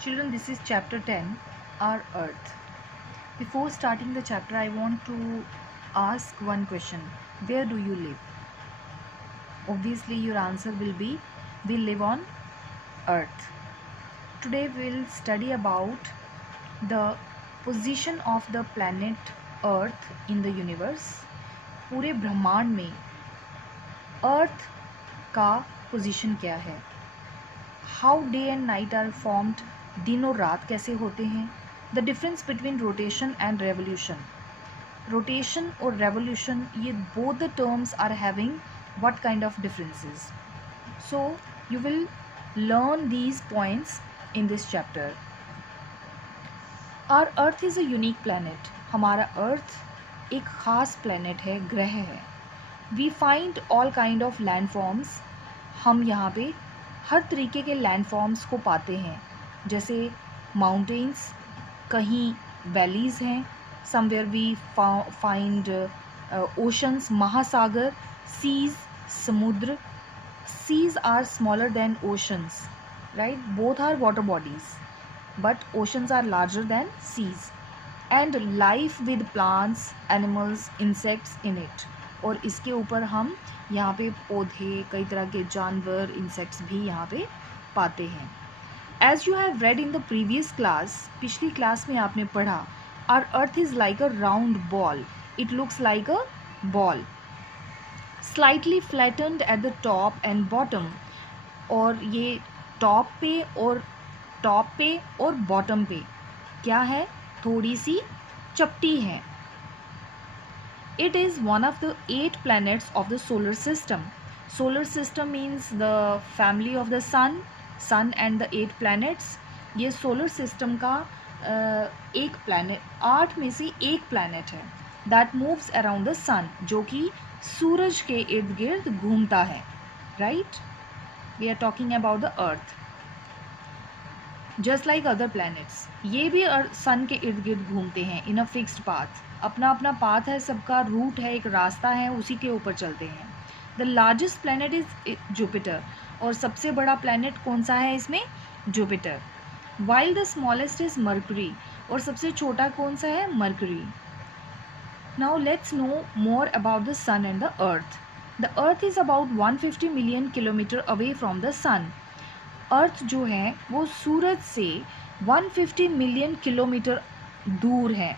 Children, this is chapter 10, Our Earth. Before starting the chapter, I want to ask one question. Where do you live? Obviously, your answer will be, we live on Earth. Today, we'll study about the position of the planet Earth in the universe. पूरे ब्रह्मांड में अर्थ का position क्या है, how day and night are formed, दिन और रात कैसे होते हैं, the difference between rotation and revolution. Rotation और रेवोल्यूशन, ये both the terms are having what kind of differences. So you will learn these points in this chapter. Our earth is a unique planet. हमारा earth एक ख़ास planet है, ग्रह है. We find all kind of landforms. हम यहाँ पे हर तरीके के लैंड फॉर्म्स को पाते हैं, जैसे माउंटेन्स, कहीं वैलीज़ हैं, समवेयर वी फाइंड ओशंस, महासागर, सीज, समुद्र. Seas are smaller than oceans, right? Both are water bodies, but oceans are larger than seas, and life with plants, animals, insects in it. और इसके ऊपर हम यहाँ पे पौधे, कई तरह के जानवर, इंसेक्ट्स भी यहाँ पे पाते हैं. As you have read in the previous class, पिछली क्लास में आपने पढ़ा, our earth is like a round ball. It looks like a ball, slightly flattened at the top and bottom. और ये टॉप पे और बॉटम पे क्या है, थोड़ी सी चपटी है. It is one of the 8 planets of the solar system. Solar system means the family of the sun and the 8 planets. ये सोलर सिस्टम का एक प्लैनेट, 8 में से एक प्लैनेट है, that moves around the sun, जो कि सूरज के इर्द गिर्द घूमता है, right? We are talking about the earth. Just like other planets, ये भी सन के इर्द गिर्द घूमते हैं इन अ फिक्स्ड पाथ. अपना अपना पाथ है, सबका रूट है, एक रास्ता है, उसी के ऊपर चलते हैं. The largest planet is Jupiter. और सबसे बड़ा प्लैनेट कौन सा है इसमें? Jupiter. While the smallest is Mercury. और सबसे छोटा कौन सा है? Mercury. Now let's know more about the sun and the earth. The earth is about 150 million kilometre away from the sun. Earth जो है वो सूरज से 150 मिलियन किलोमीटर दूर है.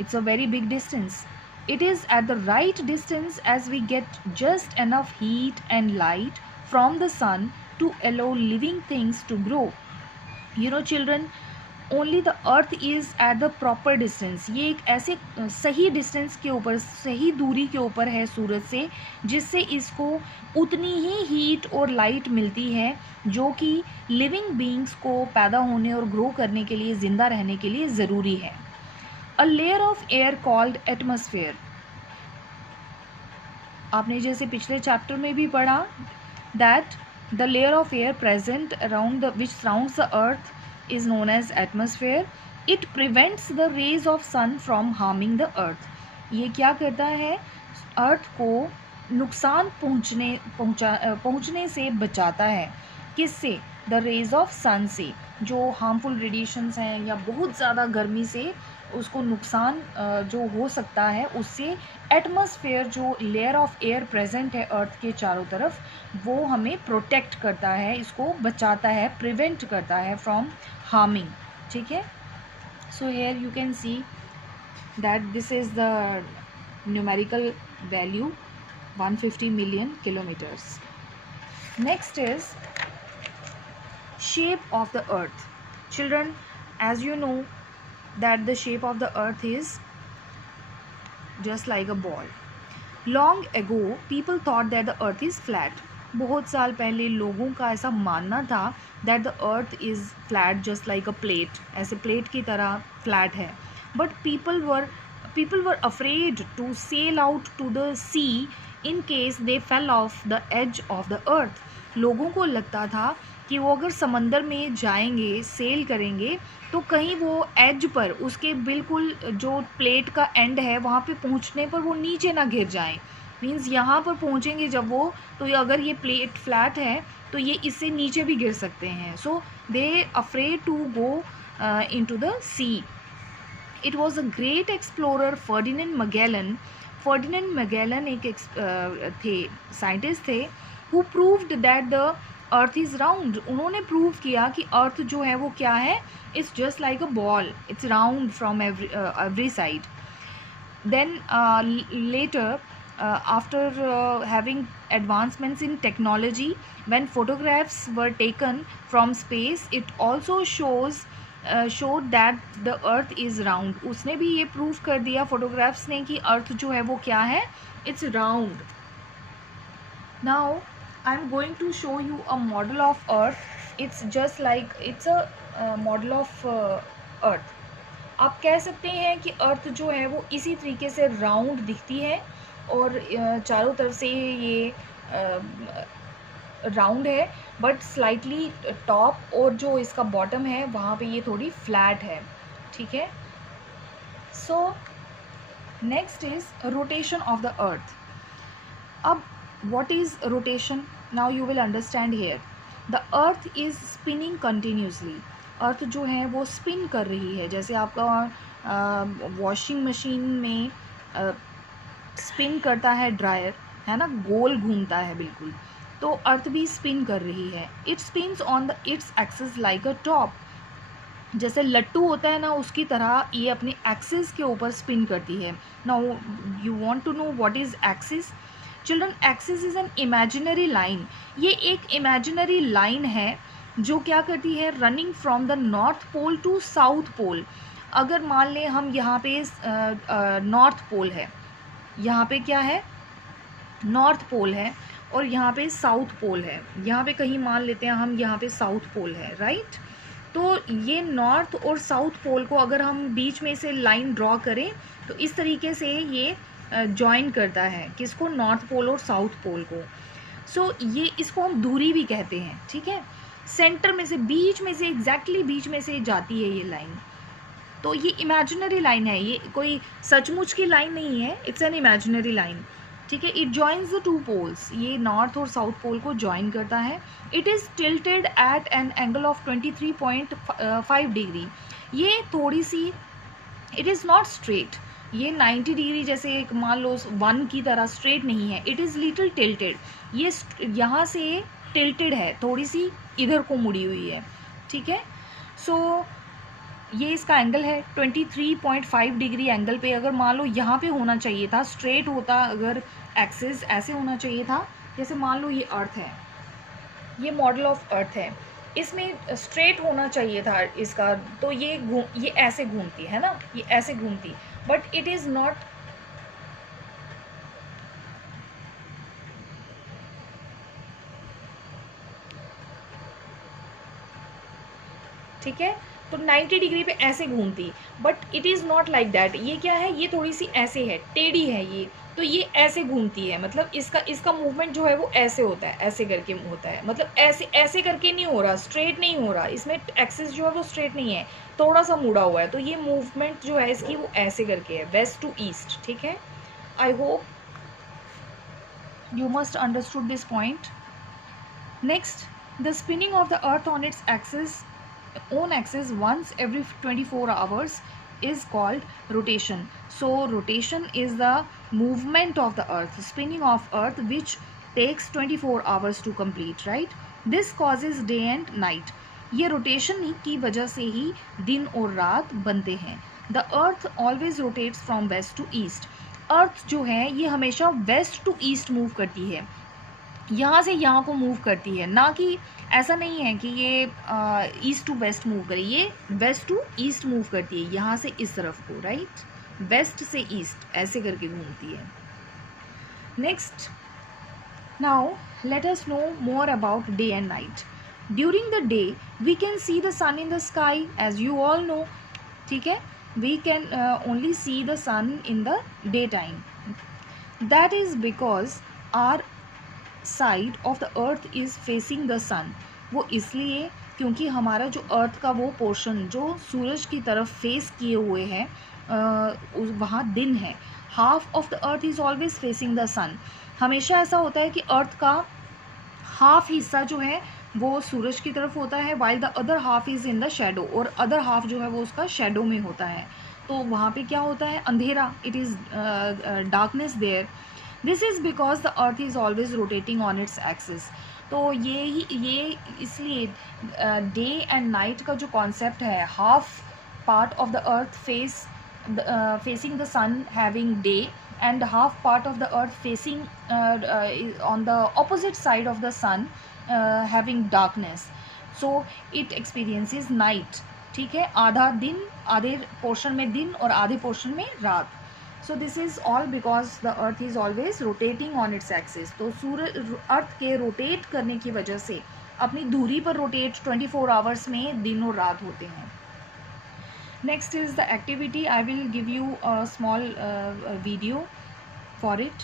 It's a very big distance. It is at the right distance as we get just enough heat and light from the sun to allow living things to grow. You know children, only the earth is at the proper distance. ये एक ऐसे सही distance के ऊपर, सही दूरी के ऊपर है सूरज से, जिससे इसको उतनी ही हीट और लाइट मिलती है जो कि लिविंग बीइंग्स को पैदा होने और ग्रो करने के लिए, ज़िंदा रहने के लिए ज़रूरी है. A layer of air called atmosphere. आपने जैसे पिछले चैप्टर में भी पढ़ा, that the layer of air present around the which surrounds the earth is known as atmosphere. It prevents the rays of sun from harming the earth. ये क्या करता है? अर्थ को नुकसान पहुंचने से बचाता है. किससे? द रेज ऑफ सन से. जो हार्मफुल रेडिएशंस हैं या बहुत ज़्यादा गर्मी से उसको नुकसान जो हो सकता है, उससे एटमॉस्फेयर, जो लेयर ऑफ एयर प्रेजेंट है अर्थ के चारों तरफ, वो हमें प्रोटेक्ट करता है, इसको बचाता है, प्रिवेंट करता है फ्रॉम हार्मिंग. ठीक है? So here you can see that this is the numerical value 150 million kilometres. Next is shape of the earth. Children, as you know that the shape of the earth is just like a ball. Long ago people thought that the earth is flat. बहुत साल पहले लोगों का ऐसा मानना था that the earth is flat just like a plate, ऐसे plate की तरह फ्लैट है. But people were afraid to sail out to the sea in case they fell off the edge of the earth. लोगों को लगता था कि वो अगर समंदर में जाएंगे, सेल करेंगे, तो कहीं वो एज पर, उसके बिल्कुल जो प्लेट का एंड है वहाँ पे पहुँचने पर वो नीचे ना गिर जाएं. मीन्स यहाँ पर पहुँचेंगे जब वो, तो अगर ये प्लेट फ्लैट है तो ये इससे नीचे भी गिर सकते हैं. So they afraid to go into the sea. It was a great explorer Ferdinand Magellan. Ferdinand Magellan एक थे साइंटिस्ट थे who proved that the earth is round. उन्होंने प्रूव किया कि अर्थ जो है वो क्या है, it's just like a ball, it's round from every side. Then later after having advancements in technology, when photographs were taken from space, it also showed that the earth is round. उसने भी ये prove कर दिया photographs ने कि अर्थ जो है वो क्या है, it's round. Now I'm going to show you a model of earth. It's just like it's a model of earth. आप कह सकते हैं कि अर्थ जो है वो इसी तरीके से राउंड दिखती है और चारों तरफ से ये राउंड है, बट स्लाइटली टॉप और जो इसका बॉटम है वहाँ पे ये थोड़ी फ्लैट है. ठीक है. So next is rotation of the earth. अब what is rotation? Now you will understand here. The earth is spinning continuously. Earth जो है वो स्पिन कर रही है, जैसे आपका वॉशिंग मशीन में स्पिन करता है ड्रायर, है ना, गोल घूमता है बिल्कुल. तो अर्थ भी स्पिन कर रही है. It spins on the its axis like a top. जैसे लट्टू होता है ना, उसकी तरह ये अपने एक्सिस के ऊपर स्पिन करती है. Now you want to know what is axis? Children, axis is an imaginary line. ये एक इमेजिनरी लाइन है जो क्या करती है, running from the north pole to south pole. अगर मान लें हम यहाँ पे नॉर्थ पोल है, यहाँ पे क्या है, नॉर्थ पोल है, और यहाँ पे साउथ पोल है. यहाँ पे कहीं मान लेते हैं हम, यहाँ पे साउथ पोल है, राइट. तो ये नॉर्थ और साउथ पोल को अगर हम बीच में से लाइन ड्रॉ करें तो इस तरीके से ये जॉइन करता है. किसको? नॉर्थ पोल और साउथ पोल को. सो ये इसको हम दूरी भी कहते हैं. ठीक है. सेंटर में से, बीच में से, एग्जैक्टली बीच में से जाती है ये लाइन. तो ये इमेजिनरी लाइन है, ये कोई सचमुच की लाइन नहीं है. It's an imaginary line. ठीक है. It joins the two poles. ये नॉर्थ और साउथ पोल को जॉइन करता है. It is tilted at an angle of 23.5 degree. ये थोड़ी सी, इट इज़ नॉट स्ट्रेट. ये 90 डिग्री जैसे एक मान लो 1 की तरह स्ट्रेट नहीं है. It is little tilted. ये यहाँ से टिल्टेड है, थोड़ी सी इधर को मुड़ी हुई है. ठीक है. सो ये इसका एंगल है 23.5 डिग्री एंगल पे. अगर मान लो यहाँ पे होना चाहिए था, स्ट्रेट होता, अगर एक्सिस ऐसे होना चाहिए था, जैसे मान लो ये अर्थ है, ये मॉडल ऑफ अर्थ है, इसमें स्ट्रेट होना चाहिए था इसका, तो ये ऐसे घूमती है ना, ये ऐसे घूमती, बट इट इज़ नॉट. ठीक है. तो 90 डिग्री पे ऐसे घूमती, but it is not like that. ये क्या है, ये थोड़ी सी ऐसे है, टेढ़ी है ये, तो ये ऐसे घूमती है. मतलब इसका मूवमेंट जो है वो ऐसे होता है, ऐसे करके होता है. मतलब ऐसे करके नहीं हो रहा, स्ट्रेट नहीं हो रहा. इसमें एक्सिस जो है वो स्ट्रेट नहीं है, थोड़ा सा मुड़ा हुआ है. तो ये मूवमेंट जो है इसकी वो ऐसे करके है, वेस्ट टू ईस्ट. ठीक है. I hope you must understood this point. Next, the spinning of the earth on its own axis once every 24 hours is called rotation. So rotation is the movement of the earth, spinning of earth, which takes 24 hours to complete, right? This causes day and night. ये rotation की वजह से ही दिन और रात बनते हैं. The earth always rotates from west to east. earth जो है ये हमेशा west to east move करती है, यहाँ से यहाँ को मूव करती है. ना कि ऐसा नहीं है कि ये ईस्ट टू वेस्ट मूव करे, ये वेस्ट टू ईस्ट मूव करती है, यहाँ से इस तरफ को, राइट, वेस्ट से ईस्ट ऐसे करके घूमती है. Next, now let us know more about day and night. During the day we can see the sun in the sky, as you all know. ठीक है. We can only see the sun in the day time. That is because our side of the earth is facing the sun. वो इसलिए क्योंकि हमारा जो अर्थ का वो portion जो सूरज की तरफ फेस किए हुए है, वहाँ दिन है. Half of the earth is always facing the sun. हमेशा ऐसा होता है कि अर्थ का हाफ हिस्सा जो है वो सूरज की तरफ होता है, while the other half is in the shadow, और अदर हाफ जो है वो उसका शेडो में होता है। तो वहाँ पे क्या होता है, अंधेरा, it is darkness there. This is because the earth is always rotating on its axis. तो ये इसलिए डे एंड नाइट का जो कॉन्सेप्ट है, half part of the earth facing the sun having day, and half part of the earth facing on the opposite side of the sun having darkness, so it experiences night। ठीक है, आधा दिन, आधे portion में दिन और आधे portion में रात। So this is all because the earth is always rotating on its axis. तो सूर्य अर्थ के रोटेट करने की वजह से, अपनी धुरी पर रोटेट 24 आवर्स में दिन और रात होते हैं। Next is the activity, I will give you a small video for it.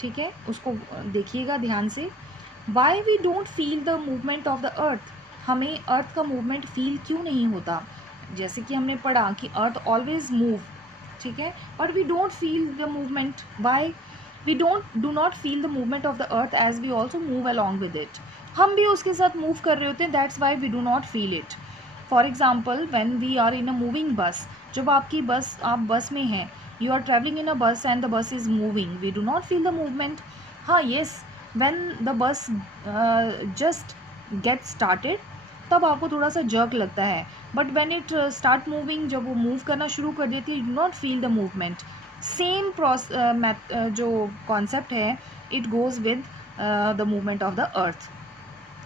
ठीक है, उसको देखिएगा ध्यान से। Why we don't feel the movement of the earth, हमें अर्थ का मूवमेंट फील क्यों नहीं होता? जैसे कि हमने पढ़ा कि अर्थ ऑलवेज मूव, ठीक है, but we don't feel the movement. Why we do not feel the movement of the earth as we also move along with it. हम भी उसके साथ मूव कर रहे होते हैं, that's why we do not feel it. For example, when we are in a moving bus, जब आप बस में हैं, you are travelling in a bus and the bus is moving, we do not feel the movement. हाँ, yes, when the bus just get started, तब आपको थोड़ा सा jerk लगता है, but when it start moving, जब वो मूव करना शुरू कर देती है, you do not feel the movement. Same जो कॉन्सेप्ट है, it goes with the movement of the earth,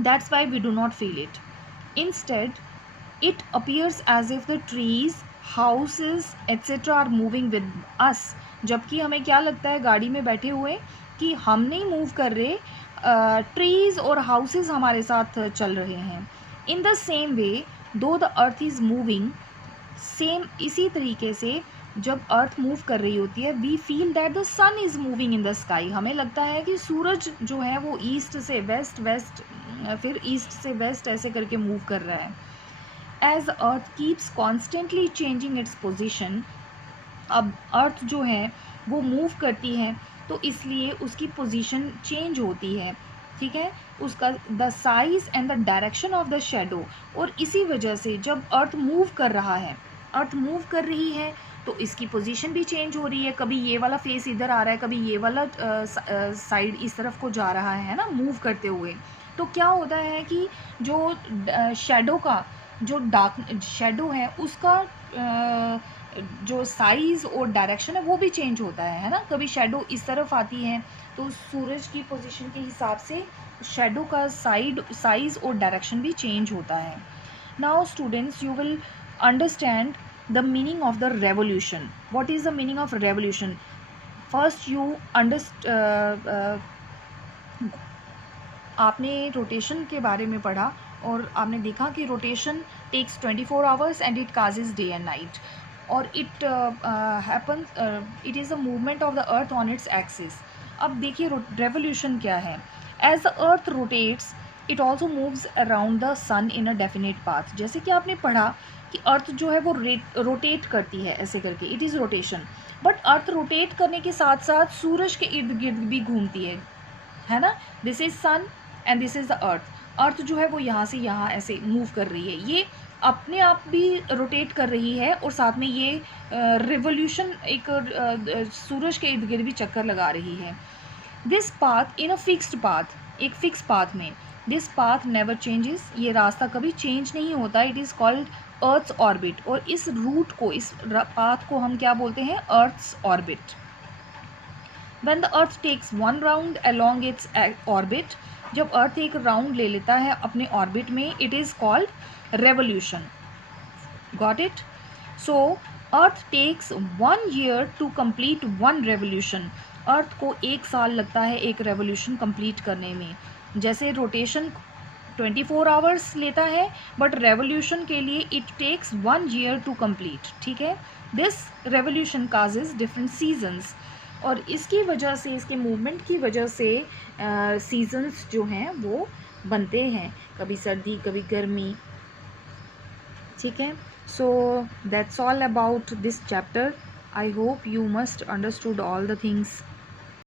that's why we do not feel it. Instead it appears as if the trees, houses etc are moving with us। जबकि हमें क्या लगता है गाड़ी में बैठे हुए कि हम नहीं मूव कर रहे, ट्रीज और हाउसेस हमारे साथ चल रहे हैं। इन द सेम वे, दो the earth is moving, same इसी तरीके से जब अर्थ मूव कर रही होती है, we feel that the sun is moving in the sky, हमें लगता है कि सूरज जो है वो ईस्ट से वेस्ट, फिर ईस्ट से वेस्ट ऐसे करके मूव कर रहा है। As Earth keeps constantly changing its position, अब अर्थ जो है वो मूव करती है, तो इसलिए उसकी पोजीशन चेंज होती है। ठीक है, उसका the size and the direction of the shadow, और इसी वजह से जब अर्थ मूव कर रही है तो इसकी पोजीशन भी चेंज हो रही है। कभी ये वाला फेस इधर आ रहा है, कभी ये वाला साइड इस तरफ को जा रहा है ना, मूव करते हुए। तो क्या होता है कि जो शेडो का जो डार्क शेडो है, उसका जो साइज़ और डायरेक्शन है वो भी चेंज होता है ना। कभी शेडो इस तरफ आती है तो सूरज की पोजीशन के हिसाब से शेडो का साइज़ और डायरेक्शन भी चेंज होता है। Now students, you will understand the meaning of the revolution. What is the meaning of revolution? First you आपने रोटेशन के बारे में पढ़ा और आपने देखा कि rotation takes 24 hours and it causes day and night, और it it is a movement of the earth on its axis. अब देखिए रेवोल्यूशन क्या है। As the earth rotates, it also moves around the sun in a definite path. जैसे कि आपने पढ़ा कि अर्थ जो है वो रोटेट करती है ऐसे करके, it is rotation. But earth rotate करने के साथ साथ सूरज के इर्द गिर्द भी घूमती है ना। This is sun and this is the earth. Earth जो है वो यहाँ से यहाँ ऐसे मूव कर रही है, ये अपने आप भी रोटेट कर रही है और साथ में ये रिवोल्यूशन एक सूरज के इर्द गिर्द भी चक्कर लगा रही है। This path in a fixed path, एक फिक्स पाथ में, दिस पाथ नेवर चेंजेस, ये रास्ता कभी चेंज नहीं होता। It is called earth's orbit, और इस रूट को, इस पाथ को हम क्या बोलते हैं? Earth's orbit. When the earth takes one round along its orbit, जब अर्थ एक राउंड ले लेता है अपने ऑर्बिट में, it is called revolution. Got it? So earth takes 1 year to complete 1 revolution। Earth को 1 साल लगता है एक रेवोल्यूशन कंप्लीट करने में। जैसे रोटेशन 24 आवर्स लेता है, बट रेवोल्यूशन के लिए it takes 1 year to complete. ठीक है, this revolution causes different seasons, और इसकी वजह से, इसके मूवमेंट की वजह से सीजन्स जो हैं वो बनते हैं, कभी सर्दी कभी गर्मी। ठीक है, so that's all about this chapter. I hope you must understood all the things.